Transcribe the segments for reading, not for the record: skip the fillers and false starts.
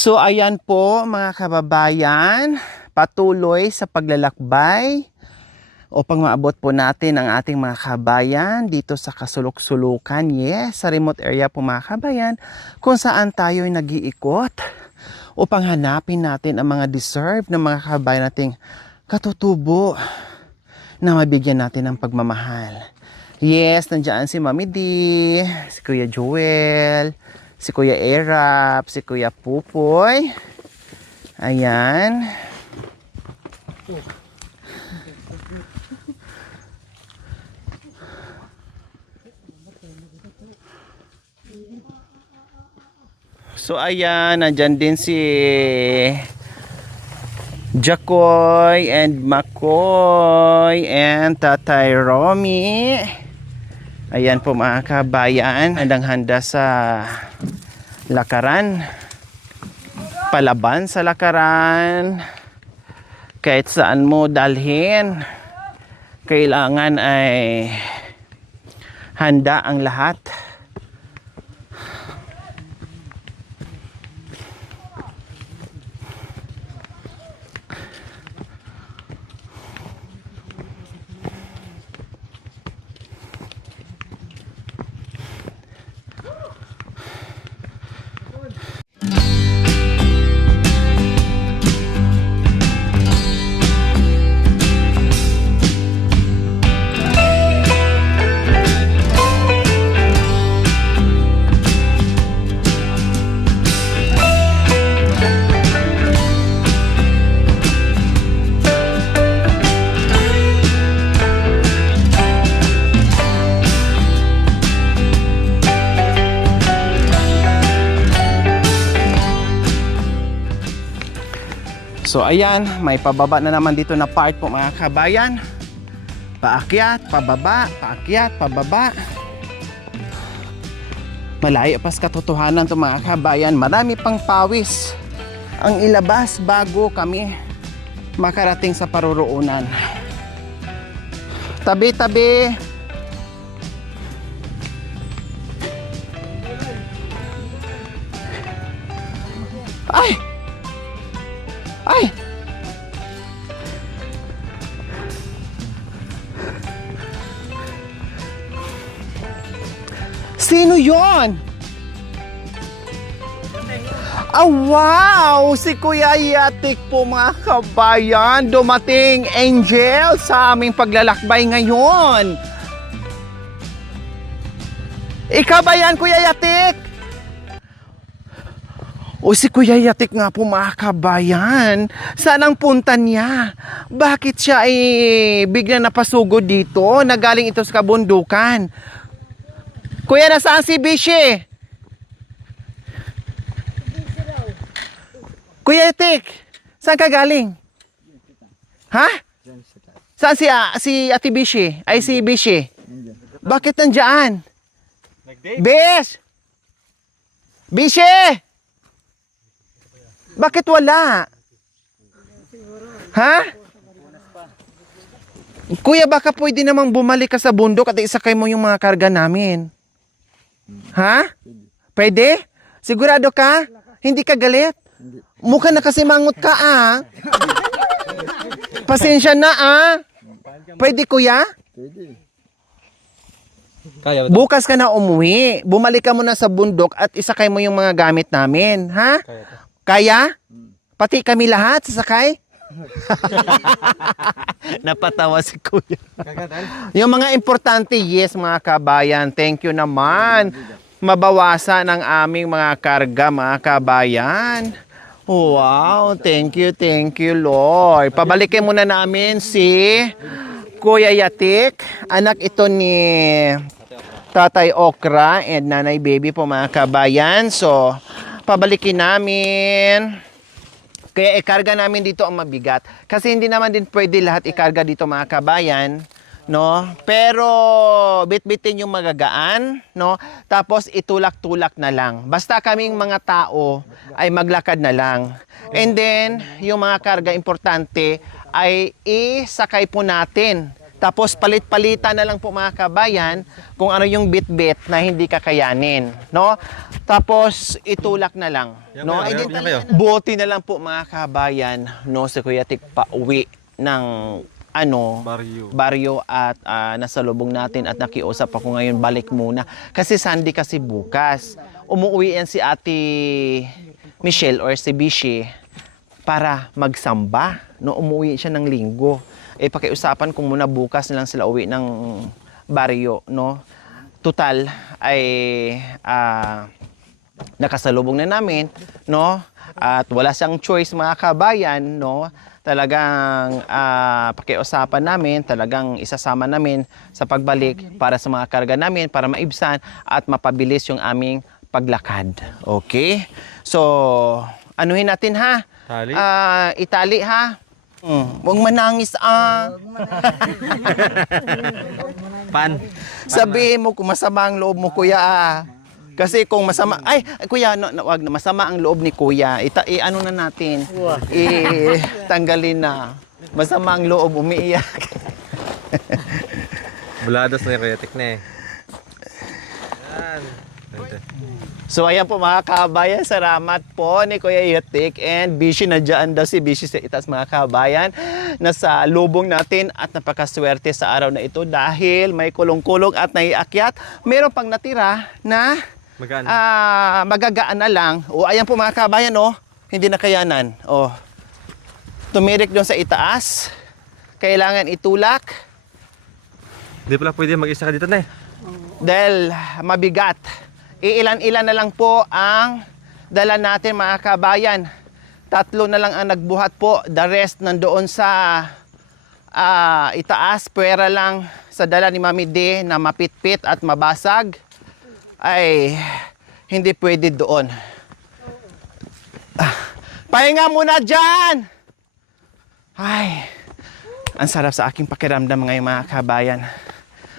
So ayan po mga kababayan, patuloy sa paglalakbay upang maabot po natin ang ating mga kabayan dito sa kasulok-sulukan, yes, sa remote area po mga kabayan, kung saan tayo ay nag-iikot upang hanapin natin ang mga deserve ng mga kabayan nating katutubo na mabigyan natin ng pagmamahal. Yes, nandiyan si Mami D, si Kuya Joel, si Kuya Erap, si Kuya Pupoy. Ayan. So ayan, nandyan din si Jacoy and Makoy and Tatay Romy. Ayan po mga kabayan, handang-handa sa lakaran. Palaban sa lakaran. Kahit saan mo dalhin, kailangan ay handa ang lahat. So ayan, may pababa na naman dito na part po mga kabayan. Paakyat, pababa, paakyat, pababa. Malayo pa sa katotohanan to mga kabayan. Marami pang pawis ang ilabas bago kami makarating sa paruroonan. Tabi-tabi. Ay! Ay! Sino yon? Ah, wow! Si Kuya Yatik po mga kabayan. Dumating angel sa aming paglalakbay ngayon. Ikaw ba yan, Kuya Yatik? O si Kuya Yatik nga po mga kabayan, saan ang punta niya? Bakit siya ay bigla napasugod dito? Nagaling ito sa kabundukan. Kuya, nasaan si Bishi? Kuya Yatik, saan ka galing? Ha? Saan si Ate Bishi? Ay si Bishi? Bakit nandiyan? Bish! Bishi! Bakit wala? Ha? Kuya, baka pwede namang bumalik ka sa bundok at isakay mo yung mga karga namin. Ha? Pwede? Sigurado ka? Hindi ka galit? Mukha na kasi mangot ka Pasensya na Pwede kuya? Pwede. Bukas ka na umuwi. Bumalik ka muna sa bundok at isakay mo yung mga gamit namin. Ha? Kaya? Pati kami lahat sasakay? Napatawa si Kuya. Yung mga importante, yes mga kabayan. Thank you naman. Mabawasan ang aming mga karga mga kabayan. Wow, thank you Lord. Pabalikin muna namin si Kuya Yatik. Anak ito ni Tatay Okra and Nanay Baby po mga kabayan. So, pabalikin namin. Kaya ikarga namin dito ang mabigat. Kasi hindi naman din pwede lahat ikarga dito mga kabayan. No? Pero bit-bitin yung magagaan. No? Tapos itulak-tulak na lang. Basta kaming mga tao ay maglakad na lang. And then, yung mga karga importante ay isakay po natin Tapos palit-palitan na lang po mga kabayan kung ano yung bit-bit na hindi kakayanin, no? Tapos itulak na lang, no? Yan kayo. Buti na lang po mga kabayan, no, si Kuya Tik pauwi ng baryo at nasa lubong natin at nakiusap ako ngayon balik muna. Kasi Sunday kasi bukas. Umuwi yan si Ate Michelle or si Bishi para magsamba, no? Umuwi siya ng linggo. Pakiusapan kung muna bukas na lang sila uwi ng baryo, no? Total ay nakasalubong na namin, no? At wala siyang choice mga kabayan, no? Talagang pakiusapan namin, talagang isasama namin sa pagbalik para sa mga karga namin, para maibsan at mapabilis yung aming paglakad. Okay? So, anuhin natin ha? Tali? Itali ha? Huwag manangis Sabihin mo kung masama ang loob mo, kuya Kasi kung masama, kuya, wag na, masama ang loob ni kuya. Ano na natin? Tanggalin na. Masama ang loob, umiiyak. Buladas na yung Kuya Tik na Yan. So ayan po mga kabayan, salamat po ni Kuya Yutik and Bishi, nadyan daw si Bishi sa itaas mga kabayan. Nasa lubong natin at napakaswerte sa araw na ito dahil may kulong-kulong at naiakyat. Meron pang natira na magagaan na lang. O ayan po mga kabayan, hindi na kayanan. Tumirik doon sa itaas. Kailangan itulak. Hindi pala pwede mag-isa ka dito na Dahil mabigat. Iilan-ilan na lang po ang dala natin mga kabayan. 3 na lang ang nagbuhat po. The rest nandoon sa itaas. Pwera lang sa dala ni Mami D na mapitpit at mabasag. Ay, hindi pwede doon. Pahinga muna dyan! Ay, ang sarap sa aking pakiramdam ngayon mga kabayan.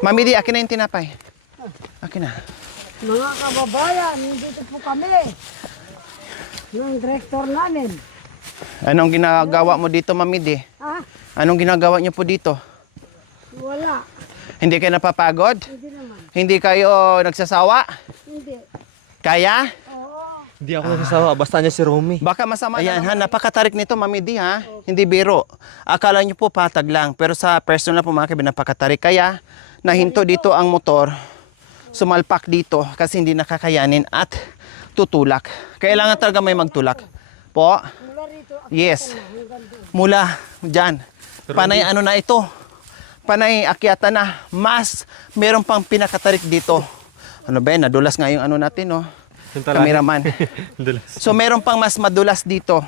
Mami D, akin na yung tinapay. Akin na. Mga kababayan, dito po kami. Yung director namin. Anong ginagawa mo dito, Mami D? Anong ginagawa niyo po dito? Wala. Hindi kayo napapagod? Hindi naman. Hindi kayo nagsasawa? Hindi. Kaya? Oo. Hindi ako nagsasawa, basta niya si Romy. Baka masama. Ayan ha, napakatarik nito, Mami D ha. Hindi biro. Akala niyo po patag lang, pero sa personal po mga kaibigan, napakatarik. Kaya nahinto dito ang motor, sumalpak dito kasi hindi nakakayanin at tutulak. Kailangan talaga may magtulak. Po? Mula rito. Yes. Mula dyan. Panay ano na ito. Panay akyatan na. Mas meron pang pinakatarik dito. Ano ba yan? Nadulas nga yung ano natin, no? Cameraman. So meron pang mas madulas dito.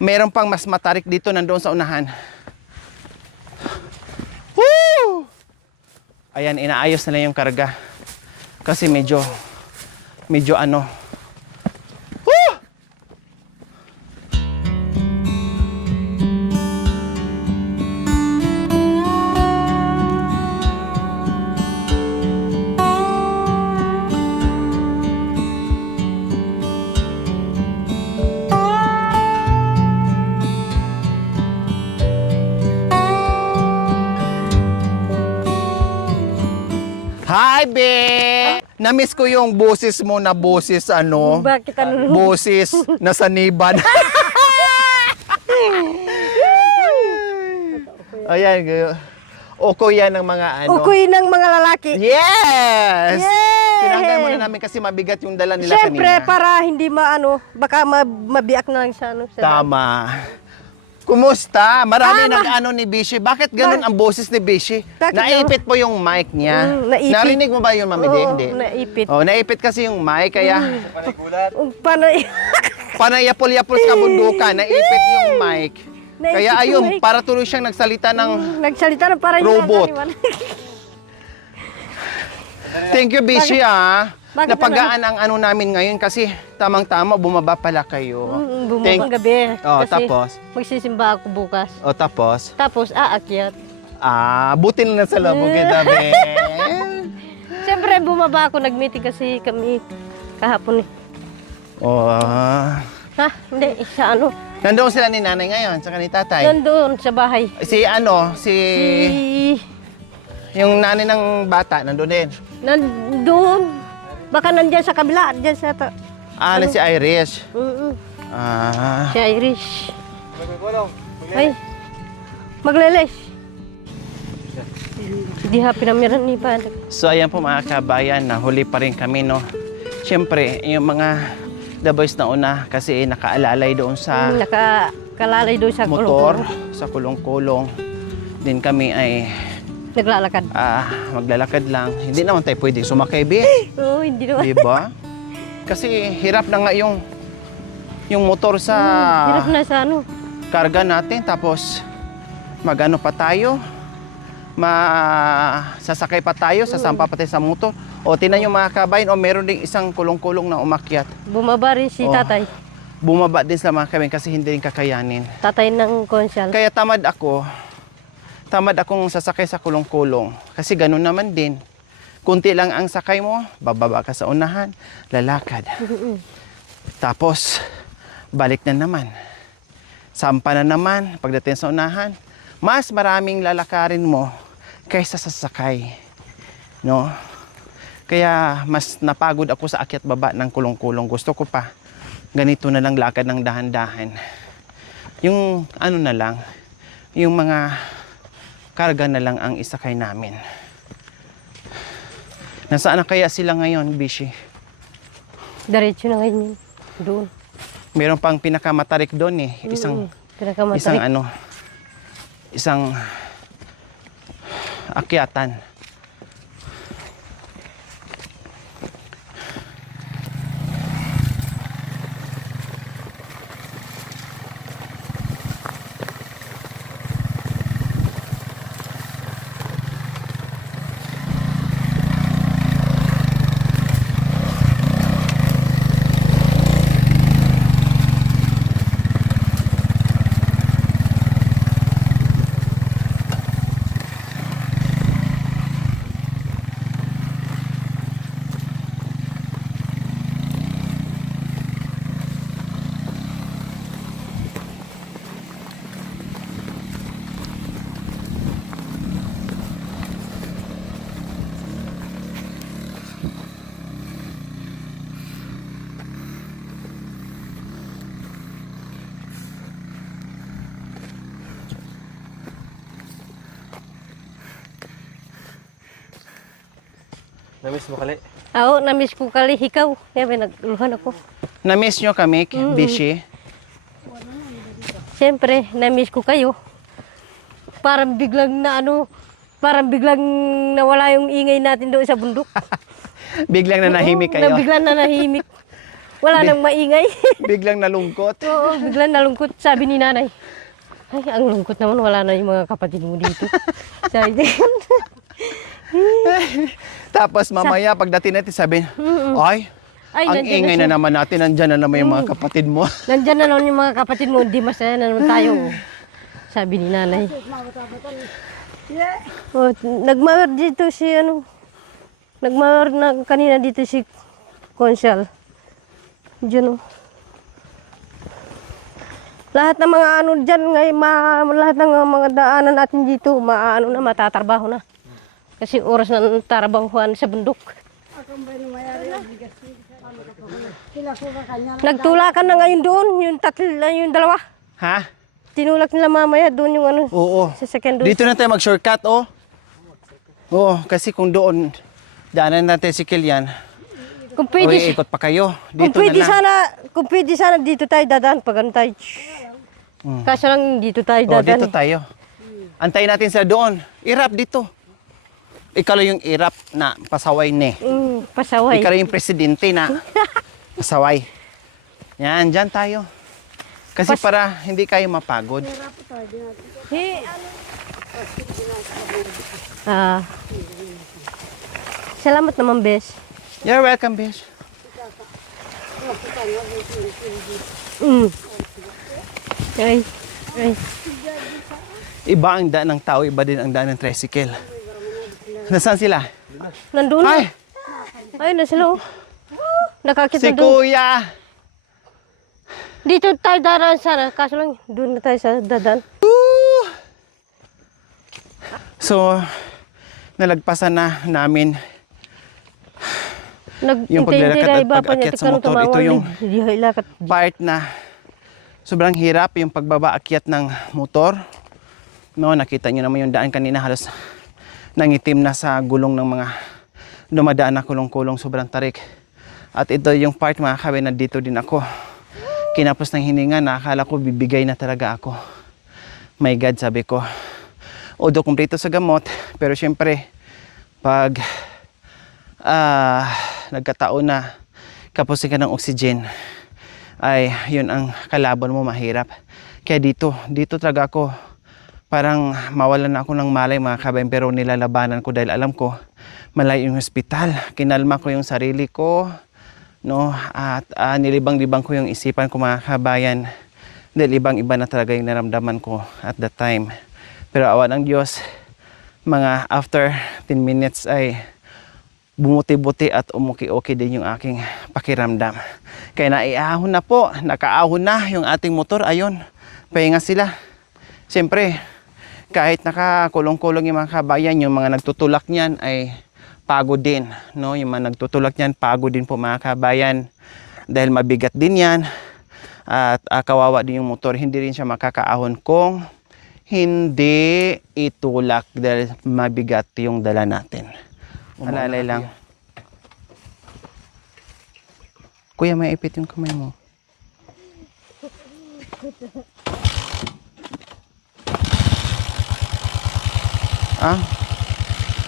Meron pang mas matarik dito nandoon sa unahan. Woo! Ayan, inaayos na lang yung karga. Kasi medyo ano. Woo! Hi, be! Na-miss ko yung boses mo na boses ano. Bakit ano? Boses na saniban. Ayan. Ukoy yan ng mga ano. Ukoy ng mga lalaki. Yes! Yay! Tinanggal muna namin kasi mabigat yung dala nila Siyempre, kanina. para hindi baka mabiyak na lang siya. Tama. Kumusta? Marami nag-ano ni Bishi. Bakit ganun ang boses ni Bishi? Bakit Naipit po yung mic niya. Naipit. Narinig mo ba yun, Mami D? Oo, Hindi. naipit. Oh, naipit kasi yung mic, kaya Panay. panayapol-yapol sa bundukan. Naipit yung mic. Naipit Kaya yung ayun, mic. para tuloy siyang nagsalita ng Nagsalita na para robot. Thank you, Bishi, Bakit Napagaan ang ano namin ngayon kasi tamang-tama bumaba pala kayo. Bumabang gabi. Oh, Kasi tapos? magsisimba ako bukas. O tapos? Tapos aakyat. Buti na sa labog tabi. Siyempre bumaba ako, nag-meeting kasi kami kahapon . Oh, Ha? Hindi, sa ano? Nandoon sila ni nanay ngayon, saka ni tatay. Nandoon sa bahay. Si ano, si... Yung nanay ng bata, nandoon din. Nandoon. Baka nandyan sa kabila. Dyan sa... Ah, si Irish. Ah. Si Irish. Ay. Magleles. Hindi pinamiran ni pa. So ayan po mga kabayan, nahuli pa rin kami, no. Siyempre, yung mga the boys na una kasi nakaalalay doon sa Nakalalay doon sa motor, kulong-kulong. sa kulong-kulong. Din kami ay Naglalakad. maglalakad lang. Hindi naman tayo pwedeng sumakay, be. Oo, hindi naman. Diba? Kasi hirap na nga yung motor sa Hirap na sa ano. karga natin, tapos magano pa tayo, sasakay pa tayo, sasampa pa tayo sa motor. O tinan yung mga kabayan, o meron ding isang kulong-kulong na umakyat. Bumaba rin si Oh. tatay. Bumaba din sa mga kabayan kasi hindi rin kakayanin. Tatay ng konsyal. Kaya tamad akong sasakay sa kulong-kulong. Kasi ganun naman din. Kunti lang ang sakay mo, bababa ka sa unahan, lalakad. Tapos, balik na naman. Sampa na naman, pagdating sa unahan, mas maraming lalakarin mo kaysa sa sakay. No? Kaya mas napagod ako sa akyat baba ng kulong-kulong. Gusto ko pa, ganito na lang lakad ng dahan-dahan. Yung ano na lang, yung mga karga na lang ang isakay namin. Nasaan na kaya sila ngayon, Bishi? Diretso na ngayon yun. Doon. Meron pang pinakamatarik doon eh. Isang Pinakamatarik. isang akyatan. Namiss mo kali? Oo, namiss ko kali ikaw. Kaya may nagluhan ako. Na-miss nyo kami, Bishi? Siyempre, namiss ko kayo. Parang biglang parang biglang nawala yung ingay natin doon sa bundok. Biglang nanahimik kayo. Biglang nanahimik. Wala nang maingay. Biglang nalungkot. Oo, biglang nalungkot. Sabi ni nanay, ay, ang lungkot naman. Wala na yung mga kapatid mo dito. Sabi niya. Tapos mamaya pagdating natin sabi, ay, ang nandiyan ingay siya. na naman natin, nandyan na naman yung mga kapatid mo. Nandyan na naman yung mga kapatid mo. Hindi masaya na naman tayo. Sabi ni nanay. Oh, nagmawar dito si nagmawar na kanina dito si Konsyal. Diyan lahat ng mga dyan ngayon, lahat ng mga daanan natin dito, matatrabaho na. Kasi oras na trabahuan sa bundok. Nagtulakan na ngayon doon, yung dalawa. Ha? Tinulak nila mamaya doon yung Oo. sa second doon. Dito na tayo mag-shortcut, oh. Oo, kasi kung doon, daanan natin si Kilian, Kung pwede, ikot pa kayo. Dito na lang. kung pwede sana dito tayo dadaan pag ano tayo. Kaso lang dito tayo Oh, dadaan. dito tayo. Antayin natin sa doon. Irap dito. Ikaw lang yung irap na pasaway ni. Pasaway. Ikaw lang yung presidente na pasaway. Yan, dyan tayo. Kasi para hindi kayo mapagod. Salamat naman, Bes. You're welcome, Bish. Ay. Iba ang daan ng tao, iba din ang daan ng tricycle. Nasaan sila? Nandun na. Ay! Ay, nasa loob. Nakakita Si doon. Kuya! Dito tayo daraan sana, kaso lang doon na tayo sa dadan. So, nalagpasan na namin yung Nag-intindi paglalakad na at iba pa niya, pag-akyat sa tikano motor. Ito tumawag, yung ilakat. part na sobrang hirap yung pagbaba-akyat ng motor. No, nakita niyo naman yung daan kanina, halos nangitim na sa gulong ng mga dumadaan na kulong-kulong, sobrang tarik. At ito yung part mga kabayan, nandito din ako. Kinapos ng hininga, nakakala ko bibigay na talaga ako. My God, sabi ko. Although kumpleto sa gamot, pero syempre pag nagkataon na kapusin ka ng oxygen, ay yun ang kalaban mo, mahirap. Kaya dito talaga ako parang mawalan na ako ng malay mga kabayan, pero nilalabanan ko dahil alam ko malayo yung hospital. Kinalma ko yung sarili ko, no, at nilibang-libang ko yung isipan ko mga kabayan, dahil ibang-iba na talaga yung naramdaman ko at that time. Pero awa ng Diyos, mga after 10 minutes ay bumuti-buti at umuki-okay din yung aking pakiramdam. Kaya naiahon na po, nakaahon na yung ating motor. Ayun, pahinga sila. Siyempre, kahit nakakulong-kulong yung mga kabayan, yung mga nagtutulak niyan ay pagod din. No? Yung mga nagtutulak niyan, pagod din po mga kabayan. Dahil mabigat din yan. At kawawa din yung motor. Hindi rin siya makakaahon kung hindi itulak dahil mabigat yung dala natin. Alalay lang. Kuya, may ipit yung kamay mo.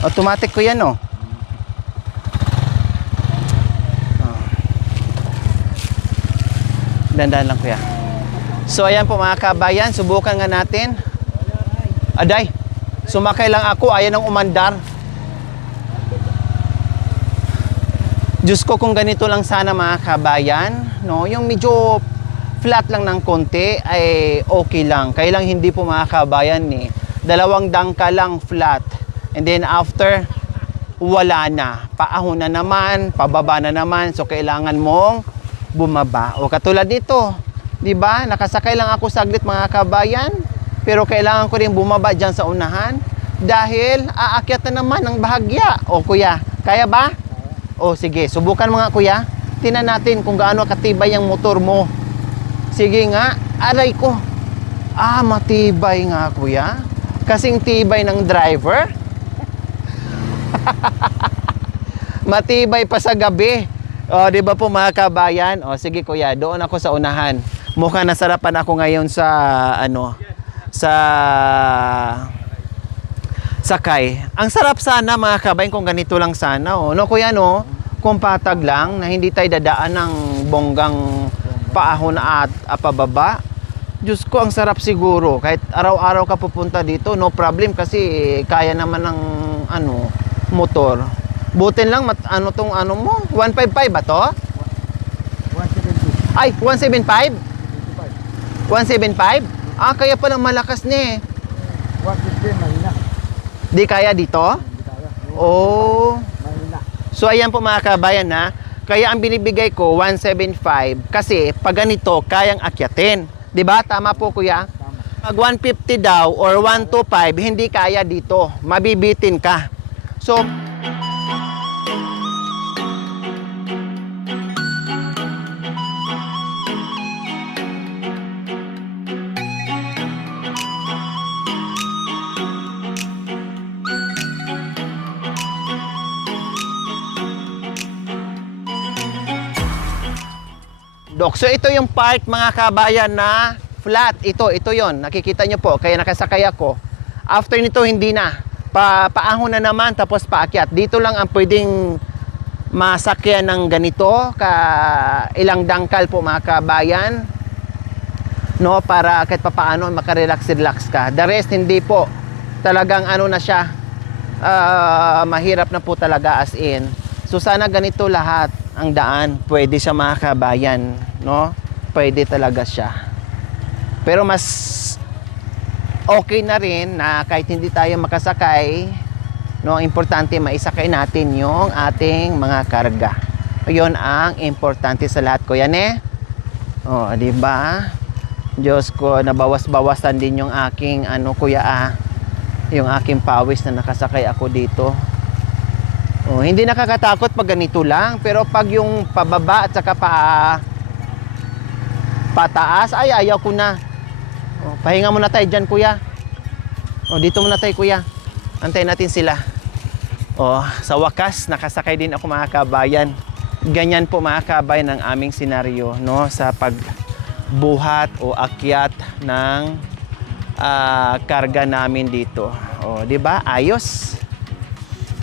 Automatic ko yan, oh. Dandan lang, kuya. So, ayan po mga kabayan, subukan nga natin. Aday, sumakay lang ako, ayan ang umandar. Diyos ko, kung ganito lang sana mga kabayan, no? Yung medyo flat lang ng konti ay okay lang. Kaya lang hindi po mga kabayan eh. 2 dangka lang flat. And then after, wala na. Paahon na naman, pababa na naman. So kailangan mong bumaba. O katulad dito, di ba? Nakasakay lang ako saglit mga kabayan. Pero kailangan ko rin bumaba dyan sa unahan. Dahil aakyat na naman ng bahagya. O kuya, kaya ba? O sige, subukan mo nga kuya. Tingnan natin kung gaano katibay ang motor mo. Sige nga, aray ko. Matibay nga kuya. Kasing tibay ng driver. Matibay pa sa gabi. O, di ba po mga kabayan? O, sige kuya, doon ako sa unahan. Mukhang nasarapan ako ngayon sa, sa sakay. Ang sarap sana mga kabayan kung ganito lang sana. O, no kuya, no? Kung patag lang, na hindi tayo dadaan ng bonggang paahon at pababa. Diyos ko, ang sarap siguro. Kahit araw-araw ka pupunta dito, no problem kasi kaya naman ng motor. Butin lang, tong mo? 155 ba to? 175. Ay, 175? 175? Kaya palang malakas ni. 150, mahina. Di kaya dito? Hindi kaya. Oh. Mahina. So ayan po mga kabayan na, kaya ang binibigay ko 175 kasi pag ganito kayang akyatin. 'Di ba? Tama po kuya? Tama. Pag 150 daw or 125 hindi kaya dito. Mabibitin ka. So so ito yung part mga kabayan na flat. Ito yon. Nakikita nyo po. Kaya nakasakay ako. After nito hindi na. Paahon na naman tapos paakyat. Dito lang ang pwedeng masakyan ng ganito. Ilang dangkal po mga kabayan. No, para kahit papaano makarelax-relax ka. The rest hindi po. Talagang na siya. Mahirap na po talaga as in. So sana ganito lahat ang daan. Pwede siya mga kabayan. No? Pwede talaga siya. Pero mas okay na rin na kahit hindi tayo makasakay, no, importante maisakay natin yung ating mga karga. Yun ang importante sa lahat, Kuya Ne. Oh, di ba? Diyos ko, nabawas-bawasan din yung aking kuya yung aking pawis na nakasakay ako dito. Oh, hindi nakakatakot pag ganito lang, pero pag yung pababa at saka pataas, ay ayaw ko na. Oh, pahinga muna tayo dyan, kuya. Oh, dito muna tayo, kuya. Antayin natin sila. Oh, sa wakas, nakasakay din ako mga kabayan. Ganyan po mga kabayan ang aming senaryo, no, sa pagbuhat o akyat ng karga namin dito. Oh, 'di ba? Ayos.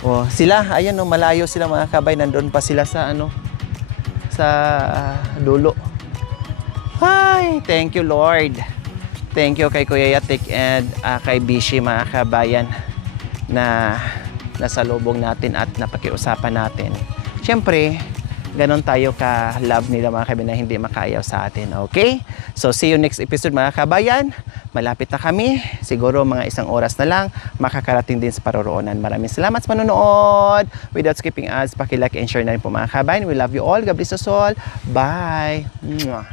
Oh, sila, ayan no, malayo sila mga kabayan, nandoon pa sila sa sa dulo. Ay, thank you Lord. Thank you kay Kuya Yatik and kay Bishi mga kabayan na nasa lubong natin at napakiusapan natin. Siyempre, ganon tayo ka-love nila mga kabayan na hindi makaayaw sa atin. Okay? So, see you next episode mga kabayan. Malapit na kami. Siguro mga 1 oras na lang makakarating din sa paroroonan. Maraming salamat sa panonood. Without skipping ads, paki-like and share na rin po mga kabayan. We love you all. God bless us all. Bye! Mwah.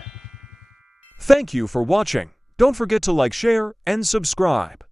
Thank you for watching. Don't forget to like, share, and subscribe.